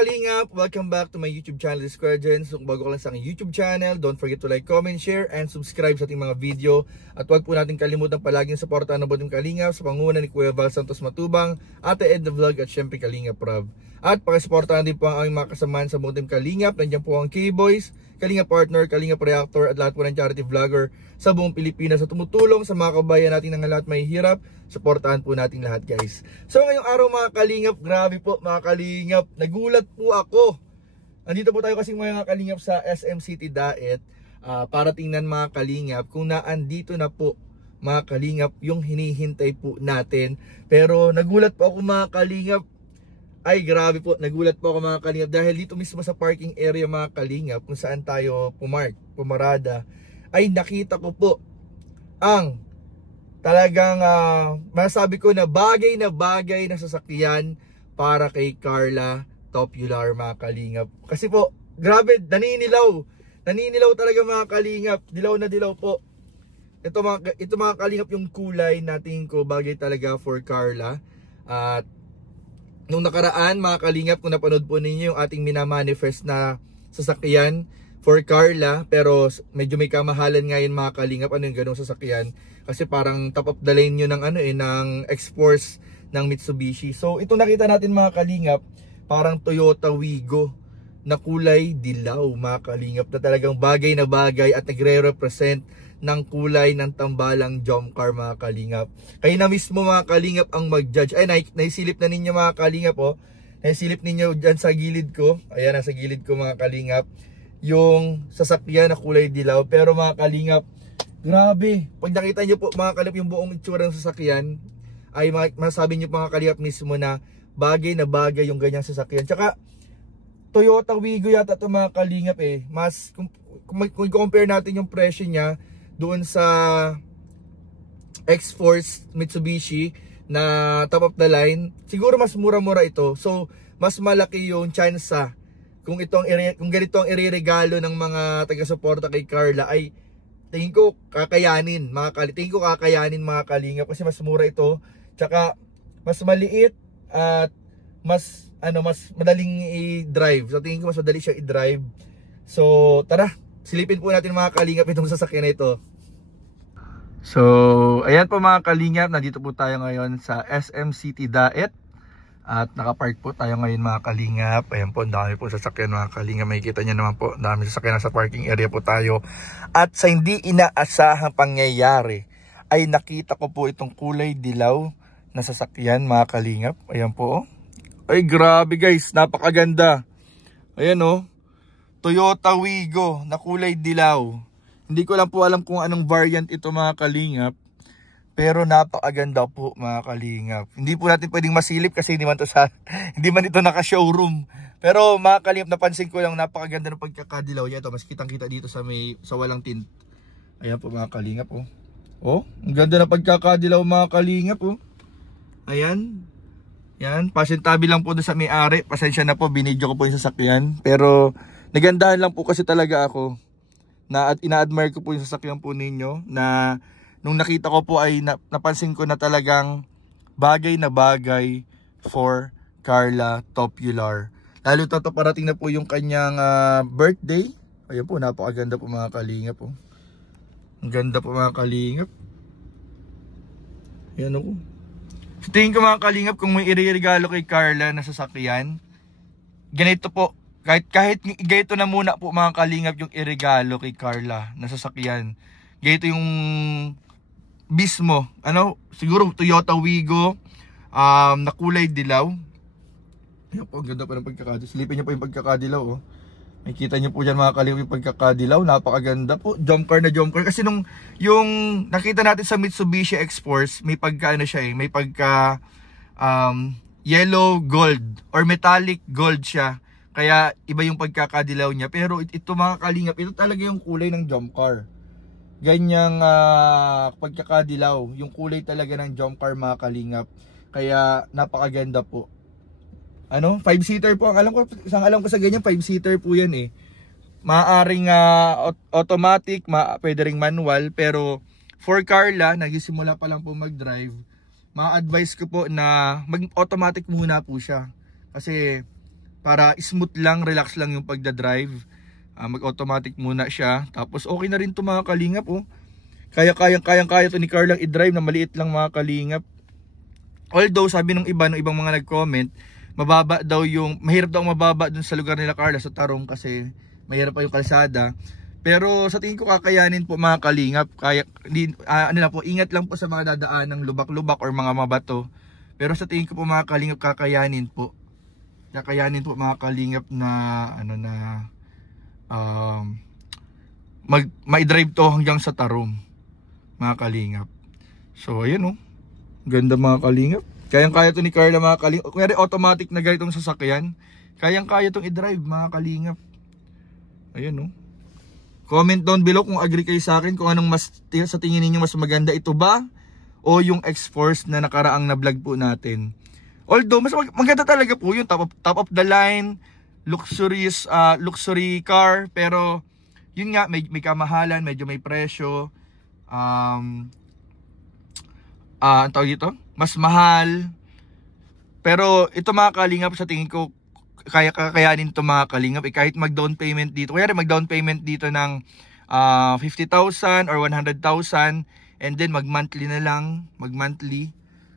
kalingap! Welcome back to my YouTube channel, The Square Gens. Kung bago ka lang sa aking YouTube channel, don't forget to like, comment, share, and subscribe sa ating mga video. At huwag po natin kalimutan palaging supportahan ang Butim Kalingap sa panguna ni Kuya Val Santos Matubang, Ate Ed the Vlog, at syempre Kalingap Rob. At pakisuportahan din po ang aming mga kasamaan sa Butim Kalingap. Nandiyan po ang K-Boys, Kalingap Partner, Kalingap Reactor, at lahat po ng charity vlogger sa buong Pilipinas sa tumutulong sa mga kabayan natin ng lahat may hirap. Suportahan po natin lahat, guys. So ngayong araw mga kalingap, grabe po mga kalingap, nagulat po ako. Andito po tayo kasi mga kalingap sa SM City Daet para tingnan mga kalingap kung naandito na po mga kalingap yung hinihintay po natin. Pero nagulat po ako mga kalingap. Ay grabe po, nagulat po ako mga kalingap dahil dito mismo sa parking area mga kalingap kung saan tayo pumarada, ay nakita ko po ang talagang masabi ko na bagay na sasakyan para kay Carla Topular mga kalingap. Kasi po, grabe, naninilaw talaga mga kalingap. Dilaw na dilaw po. Ito mga kalingap yung kulay na tingin ko bagay talaga for Carla. At nung nakaraan mga kalingap, kung napanood po ninyo yung ating minamanifest na sasakyan for Carla, pero medyo may kamahalan ngayon mga kalingap. Ano yung ganong sasakyan? Kasi parang top of the line nyo ng ng X-Force ng Mitsubishi. So ito nakita natin mga kalingap, parang Toyota Wigo na kulay dilaw mga kalingap, na talagang bagay na bagay at nagre-represent ng kulay ng tambalang jump car mga kalingap. Kayo na mismo mga kalingap ang mag-judge. Ay, naisilip na ninyo mga kalingap oh. Naisilip ninyo dyan sa gilid ko. Ayan, nasa gilid ko mga kalingap yung sasakyan na kulay dilaw. Pero mga kalingap, grabe, pag nakita nyo po mga kalingap yung buong itsura ng sasakyan, ay masasabi nyo mga kalingap mismo na bagay yung ganyang sasakyan. Tsaka Toyota Wigo yata ito mga kalingap eh. Mas kung compare natin yung presyo niya doon sa X-Force Mitsubishi na top of the line, siguro mas mura-mura ito. So mas malaki yung tsansa kung ganito ang ireregalo ng mga taga-suporta kay Carla, ay tingin ko kakayanin mga kalingap, kasi mas mura ito, tsaka mas maliit at mas madaling i-drive. So tingin ko mas madali siya i-drive. So tara, silipin po natin mga kalingap itong sasakyan na ito. So ayan po mga kalingap, nandito po tayo ngayon sa SM City Daet. At nakapark po tayo ngayon mga kalingap. Ayan po, ang dami po sasakyan mga kalingap. Makikita nyo naman po, ang dami sasakyan sa parking area po tayo. At sa hindi inaasahang pangyayari, ay nakita ko po itong kulay dilaw na sasakyan mga kalingap. Ayan po. Ay grabe guys, napakaganda. Ayan oh, Toyota Wigo na kulay dilaw. Hindi ko lang po alam kung anong variant ito mga kalingap, pero napakaganda po mga kalingap. Hindi po natin pwedeng masilip kasi hindi man ito naka-showroom. Pero mga kalingap, napansin ko lang napakaganda ng pagkakadilaw niya. Ito, mas kitang-kita dito sa walang tint. Ayan po mga kalingap oh. Oh, ang ganda ng pagkakadilaw mga kalingap oh. Ayan. Yan, pasintabi lang po doon sa may-ari. Pasensya na po, binidyo ko po yung sasakyan. Pero nagandahan lang po kasi talaga ako na at ina-admire ko po yung sasakyan po ninyo, na nung nakita ko po ay napansin ko na talagang bagay na bagay for Carla Topular. Lalo to parating na po yung kanyang birthday. Ayun po, napakaganda po mga kalingap po. Ang ganda po mga kalingap. Yan o. So, tingin ko mga kalingap, kung may iririgalo kay Carla na sasakyan, ganito po. Kahit ganito na muna po mga kalingap yung iregalo kay Carla na sasakyan. Ganito yung mismo, siguro Toyota Wigo na kulay dilaw. Ayan po, ang ganda pa ng pagkakadilaw. Silipin nyo po yung pagkakadilaw oh. Makikita nyo po dyan mga kalingap yung pagkakadilaw. Napakaganda po, jump car. Kasi yung nakita natin sa Mitsubishi X-Force, may pagka may pagka yellow gold or metallic gold siya. Kaya iba yung pagkakadilaw niya. Pero ito mga kalingap, ito talaga yung kulay ng jump car. Ganyang pagkakadilaw, yung kulay talaga ng jump car mga kalingap. Kaya napakaganda po. 5-seater po. Alam ko sa ganyan, 5-seater po yan eh. Maaaring automatic, pwede ring manual. Pero for Carla, nagsisimula pa lang po mag-drive, ma-advise ko po na mag-automatic muna po siya. Kasi para smooth lang, relax lang yung pagdadrive. Mag-automatic muna siya. Tapos okay na rin to mga kalingap, oh. Kaya to ni Carla i-drive na maliit lang mga kalingap. Although sabi ng ibang mga nag-comment, mahirap daw mababa dun sa lugar nila Carla sa Tarong kasi mahirap pa yung kalsada. Pero sa tingin ko kakayanin po mga kalingap. Ingat lang po sa mga dadaan ng lubak-lubak or mga mabato. Pero sa tingin ko po mga kalingap kakayanin po. Kakayanin po mga kalingap na ma-drive to hanggang sa Tarong mga kalingap. So ayan, oh. Ganda mga kalingap. Kayang-kaya to ni Carla mga kalingap. Kung automatic na ganitong sasakyan, kayang-kaya tong i-drive mga kalingap. Ayan, oh. Comment down below kung agree kayo sa akin kung anong sa tingin niyo mas maganda, ito ba o yung X-Force na nakaraang na vlog po natin. Although mas maganda talaga po yung top of the line luxury car, pero yun nga may kamahalan, medyo may presyo. Ang tawag dito, mas mahal. Pero ito mga kalingap, sa tingin ko kakayanin to mga kalingap, kahit mag-down payment dito. Kaya mag-down payment dito ng 50,000 or 100,000 and then mag-monthly na lang,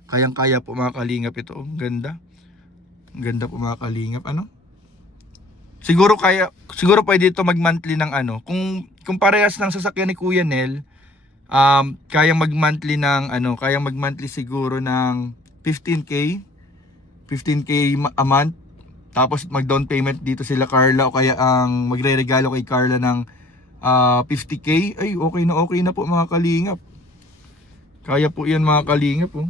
kayang-kaya po mga kalingap ito. Ganda. Ganda po mga kalingap, ano? Siguro pwede ito mag-monthly ng kung parehas ng sasakyan ni Kuya Nel, kayang mag-monthly siguro ng 15k a month. Tapos mag-down payment dito sila Carla, o kaya ang magre-regalo kay Carla ng 50k. Ay, okay na po mga kalingap. Kaya po yan mga kalingap, oh.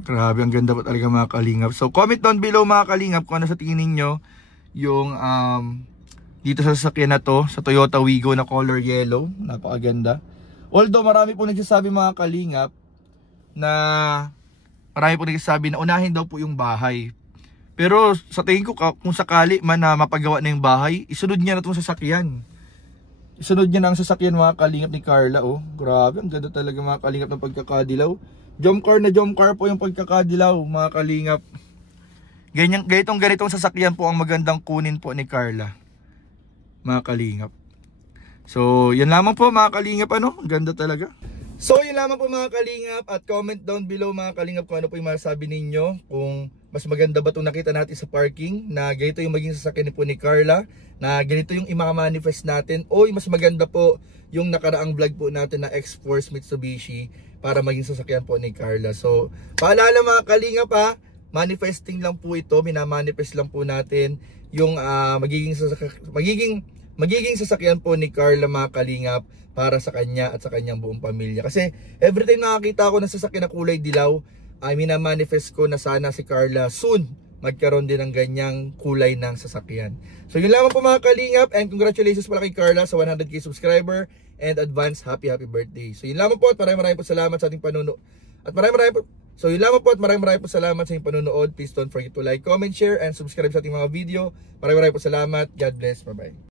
Grabe, ang ganda po talaga mga kalingap. So comment down below mga kalingap kung ano sa tingin niyo yung dito sa sasakyan na to, sa Toyota Wigo na color yellow. Napakaganda. Although marami po nagsasabi mga kalingap na unahin daw po yung bahay. Pero sa tingin ko kung sakali man na mapagawa na yung bahay, isunod niya na itong sasakyan. Isunod niya na ang sasakyan mga kalingap ni Carla, oh. Grabe, ang ganda talaga mga kalingap ng pagkakadilaw. Jump car po yung pagkakadilaw mga kalingap. Ganitong sasakyan po ang magandang kunin po ni Carla, mga kalingap. So yan lamang po mga kalingap, ano, ganda talaga. So yun lamang po mga kalingap, at comment down below mga kalingap kung ano po yung masasabi ninyo, kung mas maganda ba itong nakita natin sa parking na ganito yung maging sasakyan po ni Carla, na ganito yung i-manifest natin, o mas maganda po yung nakaraang vlog po natin na X-Force Mitsubishi para maging sasakyan po ni Carla. So paalala mga kalingap, manifesting lang po ito, minamanifest lang po natin yung magiging sasakyan po ni Carla mga kalingap para sa kanya at sa kanyang buong pamilya. Kasi every time nakakita ako ng sasakyan na kulay dilaw, ay minamanifest ko na sana si Carla soon magkaroon din ng ganyang kulay ng sasakyan. So yun lamang po mga kalingap, and congratulations pala kay Carla sa 100k subscriber and advance happy birthday. So yun lamang po, at maraming po salamat sa ating panunood. At maraming po salamat sa inyong panunood. Please don't forget to like, comment, share, and subscribe sa ating mga video. Maraming po salamat. God bless. Bye-bye.